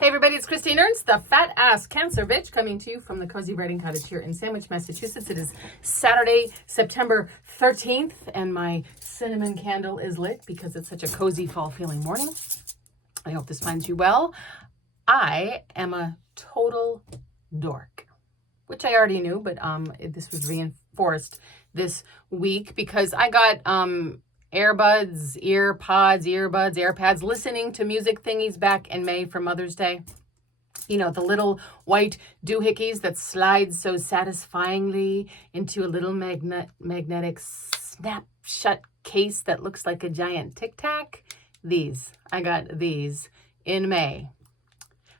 Hey everybody, it's Christine Ernst, the fat ass cancer bitch, coming to you from the Cozy Writing Cottage here in Sandwich, Massachusetts. It is Saturday, September 13th, and my cinnamon candle is lit because it's such a cozy fall feeling morning. I hope this finds you well. I am a total dork, which I already knew, but this was reinforced this week because I got AirPads, listening to music thingies back in May for Mother's Day. You know, the little white doohickeys that slide so satisfyingly into a little magnetic snap shut case that looks like a giant Tic Tac. I got these in May.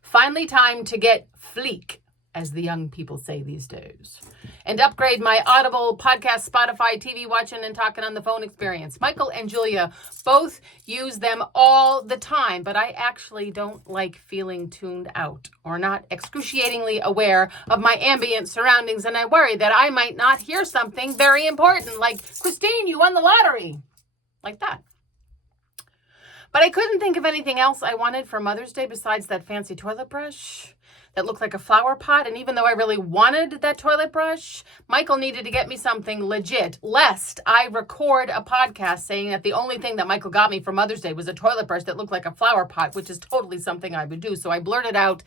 Finally time to get fleek, as the young people say these days, and upgrade my Audible, podcast, Spotify, TV watching, and talking on the phone experience. Michael and Julia both use them all the time, but I actually don't like feeling tuned out or not excruciatingly aware of my ambient surroundings, and I worry that I might not hear something very important, like, Christine, you won the lottery, like that. But I couldn't think of anything else I wanted for Mother's Day besides that fancy toilet brush that looked like a flower pot. And even though I really wanted that toilet brush, Michael needed to get me something legit, lest I record a podcast saying that the only thing that Michael got me for Mother's Day was a toilet brush that looked like a flower pot, which is totally something I would do. So I blurted out,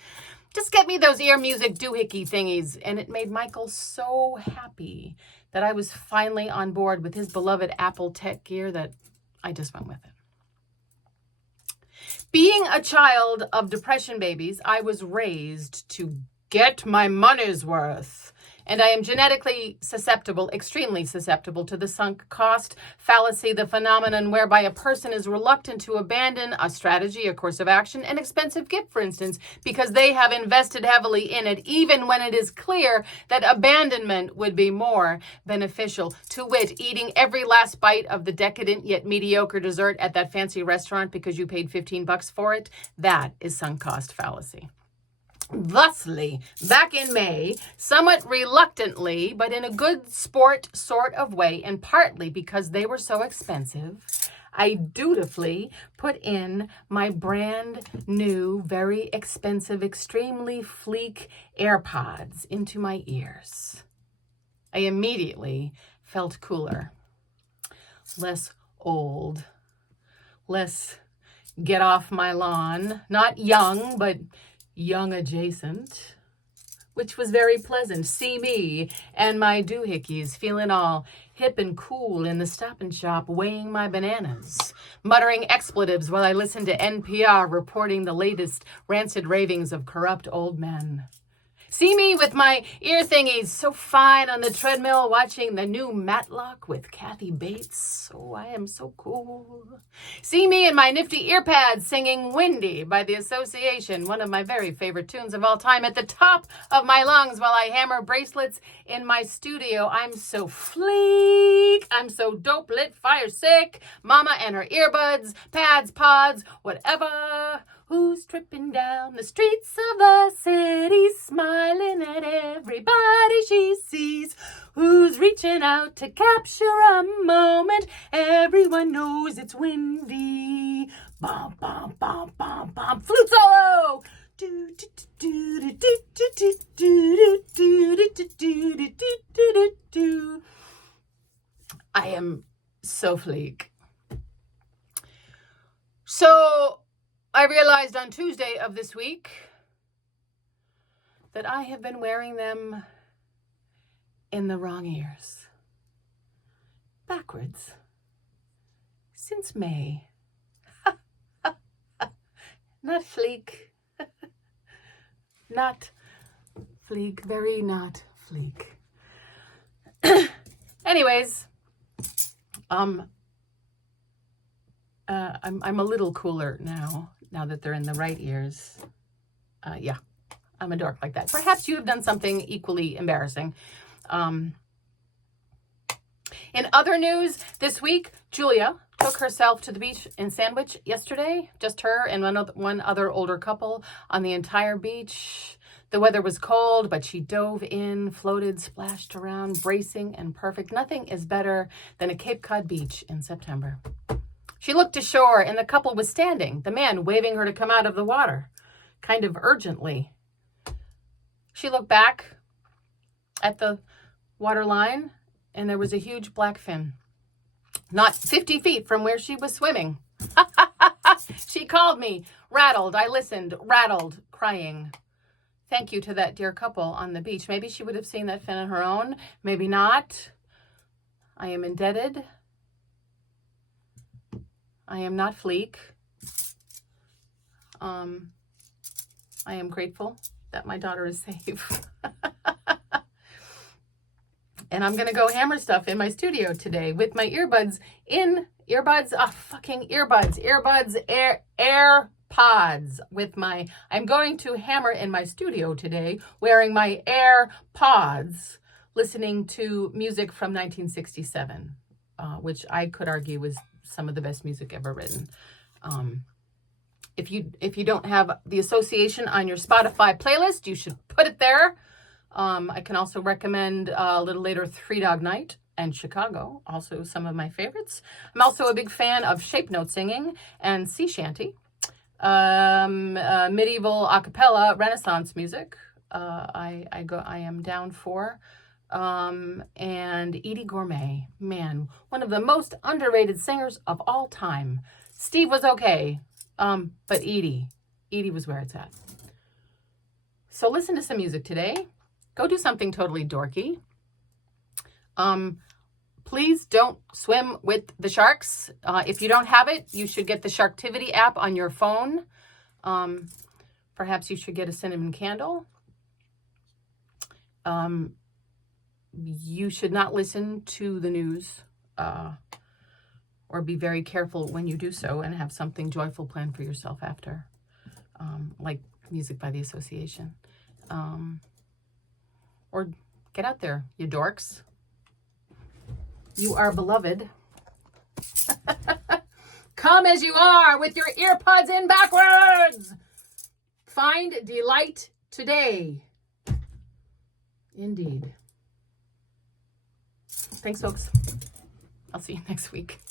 just get me those ear music doohickey thingies. And it made Michael so happy that I was finally on board with his beloved Apple tech gear that I just went with it. Being a child of depression babies, I was raised to get my money's worth. And I am genetically susceptible, extremely susceptible to the sunk cost fallacy, the phenomenon whereby a person is reluctant to abandon a strategy, a course of action, an expensive gift, for instance, because they have invested heavily in it, even when it is clear that abandonment would be more beneficial. To wit, eating every last bite of the decadent yet mediocre dessert at that fancy restaurant because you paid $15 for it, that is sunk cost fallacy. Thusly, back in May, somewhat reluctantly, but in a good sport sort of way, and partly because they were so expensive, I dutifully put in my brand new, very expensive, extremely fleek AirPods into my ears. I immediately felt cooler, less old, less get off my lawn, not young, but young adjacent, which was very pleasant. See me and my doohickeys feeling all hip and cool in the Stop and Shop, weighing my bananas, muttering expletives while I listened to NPR reporting the latest rancid ravings of corrupt old men. See me with my ear thingies so fine on the treadmill watching the new Matlock with Kathy Bates. Oh, I am so cool. See me in my nifty earpads singing Windy by The Association, one of my very favorite tunes of all time, at the top of my lungs while I hammer bracelets in my studio. I'm so fleek. I'm so dope lit, fire sick. Mama and her earbuds, pads, pods, whatever. Who's tripping down the streets of the city, smiling at everybody she sees? Who's reaching out to capture a moment? Everyone knows it's windy. Bum, bum, bum, bum, bum. Flute solo! I am so fleek. So I realized on Tuesday of this week that I have been wearing them in the wrong ears, backwards, since May. Not fleek, not fleek, very not fleek. Anyways, I'm a little cooler now that they're in the right ears. Yeah, I'm a dork like that. Perhaps you have done something equally embarrassing. In other news this week, Julia took herself to the beach in Sandwich yesterday. Just her and one other older couple on the entire beach. The weather was cold, but she dove in, floated, splashed around, bracing and perfect. Nothing is better than a Cape Cod beach in September. She looked ashore and the couple was standing, the man waving her to come out of the water. kind of urgently. She looked back at the water line, and there was a huge black fin, not 50 feet from where she was swimming. She called me, rattled. I listened, rattled, crying. Thank you to that dear couple on the beach. Maybe she would have seen that fin on her own. Maybe not. I am indebted. I am not fleek. I am grateful that my daughter is safe. And I'm going to go hammer stuff in my studio today with my earbuds AirPods with my, I'm going to hammer in my studio today wearing my AirPods, listening to music from 1967, which I could argue was some of the best music ever written. If you don't have the association on your Spotify playlist, you should put it there. I can also recommend a little later Three Dog Night and Chicago, also some of my favorites. I'm also a big fan of shape note singing and sea shanty, medieval a cappella, Renaissance music. I am down for. And Edie Gourmet, man, one of the most underrated singers of all time. Steve was okay, but Edie was where it's at. So listen to some music today. Go do something totally dorky. Please don't swim with the sharks. If you don't have it, you should get the Sharktivity app on your phone. Perhaps you should get a cinnamon candle. You should not listen to the news, or be very careful when you do so, and have something joyful planned for yourself after, like music by the association. Or get out there, you dorks. You are beloved. Come as you are with your earpods in backwards. Find delight today. Indeed. Thanks, folks. I'll see you next week.